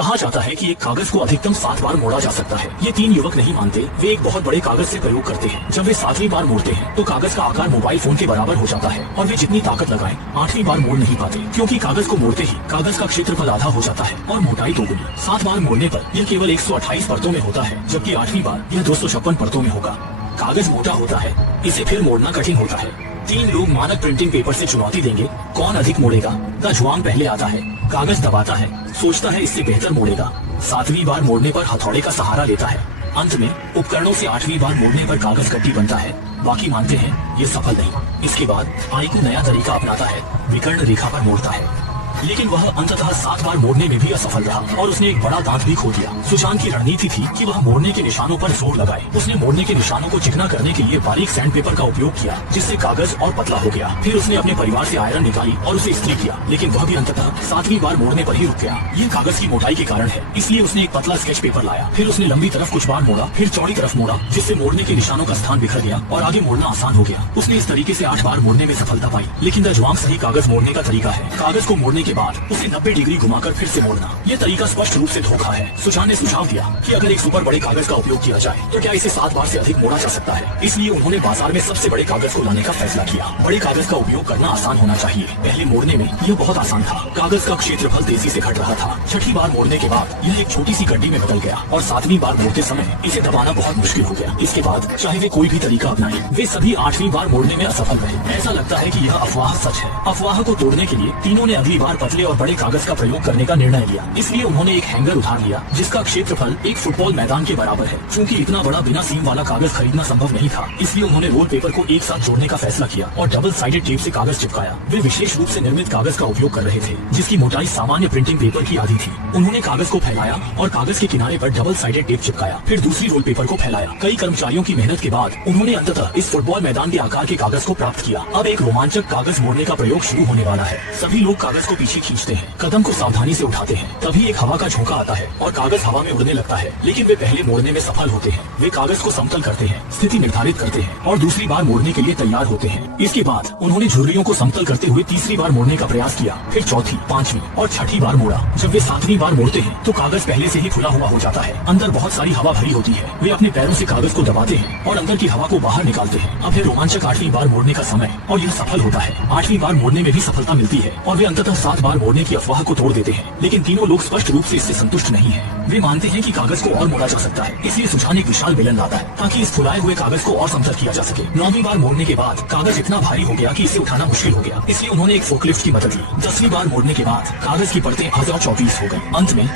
कहा जाता है कि एक कागज को अधिकतम 7 बार मोड़ा जा सकता है। ये 3 युवक नहीं मानते। वे एक बहुत बड़े कागज से प्रयोग करते हैं। जब वे 7वीं बार मोड़ते हैं तो कागज का आकार मोबाइल फोन के बराबर हो जाता है और वे जितनी ताकत लगाएं 8वीं बार मोड़ नहीं पाते, क्योंकि कागज को मोड़ते ही कागज का क्षेत्रफल आधा हो जाता है और मोटाई दोगुनी। 7 बार मोड़ने पर यह केवल 128 परतों में होता है, जबकि 8वीं बार यह 256 परतों में होगा। कागज मोटा होता है, इसे फिर मोड़ना कठिन होता है। 3 लोग मानक प्रिंटिंग पेपर से चुनौती देंगे, कौन अधिक मोड़ेगा। द जुआन पहले आता है, कागज दबाता है, सोचता है इससे बेहतर मोड़ेगा। 7वीं बार मोड़ने पर हथौड़े का सहारा लेता है। अंत में उपकरणों से 8वीं बार मोड़ने पर कागज गट्टी बनता है। बाकी मानते हैं ये सफल नहीं। इसके बाद आई को नया तरीका अपनाता है, विकर्ण रेखा पर मोड़ता है, लेकिन वह अंततः 7 बार मोड़ने में भी असफल रहा और उसने एक बड़ा दांत भी खो दिया। सुशांत की रणनीति थी कि वह मोड़ने के निशानों पर जोर लगाए। उसने मोड़ने के निशानों को चिकना करने के लिए बारीक सैंड पेपर का उपयोग किया, जिससे कागज और पतला हो गया। फिर उसने अपने परिवार से आयरन निकाली और उसे इस्त्री किया, लेकिन वह भी अंततः 7वीं बार मोड़ने पर ही रुक गया। ये कागज की मोटाई के कारण है, इसलिए उसने एक पतला स्केच पेपर लाया। फिर उसने लंबी तरफ कुछ बार मोड़ा, फिर चौड़ी तरफ मोड़ा, जिससे मोड़ने के निशानों का स्थान बिखर गया और आगे मोड़ना आसान हो गया। उसने इस तरीके से 8 बार मोड़ने में सफलता पाई। लेकिन द जुआन सही कागज मोड़ने का तरीका है। कागज को मोड़ने के बाद उसे 90 डिग्री घुमाकर फिर से मोड़ना। यह तरीका स्पष्ट रूप से धोखा है। सुशांत ने सुझाव दिया कि अगर एक सुपर बड़े कागज का उपयोग किया जाए तो क्या इसे 7 बार से अधिक मोड़ा जा सकता है। इसलिए उन्होंने बाजार में सबसे बड़े कागज को लाने का फैसला किया। बड़े कागज का उपयोग करना आसान होना चाहिए। पहले मोड़ने में यह बहुत आसान था। कागज का क्षेत्रफल तेजी से घट रहा था। 6ठी बार मोड़ने के बाद यह एक छोटी सी गड्डी में बदल गया और 7वीं बार मोड़ते समय इसे दबाना बहुत मुश्किल हो गया। इसके बाद चाहे वे कोई भी तरीका अपनाए, वे सभी 8वीं बार मोड़ने में असफल रहे। ऐसा लगता है कि यह अफवाह सच है। अफवाह को तोड़ने के लिए तीनों ने अगली बार पतले और बड़े कागज का प्रयोग करने का निर्णय लिया। इसलिए उन्होंने एक हैंगर उधार लिया, जिसका क्षेत्रफल एक फुटबॉल मैदान के बराबर है। चूंकि इतना बड़ा बिना सीम वाला कागज खरीदना संभव नहीं था, इसलिए उन्होंने रोल पेपर को एक साथ जोड़ने का फैसला किया और डबल साइडेड टेप से कागज चिपकाया। वे विशेष रूप से निर्मित कागज का उपयोग कर रहे थे, जिसकी मोटाई सामान्य प्रिंटिंग पेपर की आधी थी। उन्होंने कागज को फैलाया और कागज के किनारे पर डबल साइडेड टेप चिपकाया। फिर दूसरी रोल पेपर को फैलाया। कई कर्मचारियों की मेहनत के बाद उन्होंने अंततः इस फुटबॉल मैदान के आकार के कागज को प्राप्त किया। अब एक रोमांचक कागज मोड़ने का प्रयोग शुरू होने वाला है। सभी लोग कागज को पीछे खींचते हैं, कदम को सावधानी से उठाते हैं। तभी एक हवा का झोंका आता है और कागज हवा में उड़ने लगता है। लेकिन वे पहले मोड़ने में सफल होते हैं। वे कागज को समतल करते हैं, स्थिति निर्धारित करते हैं और दूसरी बार मोड़ने के लिए तैयार होते हैं। इसके बाद उन्होंने झुर्रियों को समतल करते हुए तीसरी बार मोड़ने का प्रयास किया। फिर चौथी, 5वीं और 6ठी बार मोड़ा। जब वे 7वीं बार मोड़ते हैं तो कागज पहले से ही खुला हुआ हो जाता है। अंदर बहुत सारी हवा भरी होती है। वे अपने पैरों से कागज को दबाते हैं और अंदर की हवा को बाहर निकालते हैं। अब है रोमांचक 8वीं बार मोड़ने का समय और यह सफल होता है। 8वीं बार मोड़ने में भी सफलता मिलती है और वे अंततः 7 बार मोड़ने की अफवाह को तोड़ देते हैं। लेकिन तीनों लोग स्पष्ट रूप से इससे संतुष्ट नहीं है। वे मानते हैं कि कागज को और मोड़ा जा सकता है। इसलिए सुशांत एक विशाल बेलन लाता है ताकि इस फुलाए हुए कागज को और समतल किया जा सके। 9वीं बार मोड़ने के बाद कागज इतना भारी हो गया कि इसे उठाना मुश्किल हो गया। इसलिए उन्होंने एक फोर्कलिफ्ट की मदद ली। 10वीं बार मोड़ने के बाद कागज की परतें 1024 हो गई। अंत में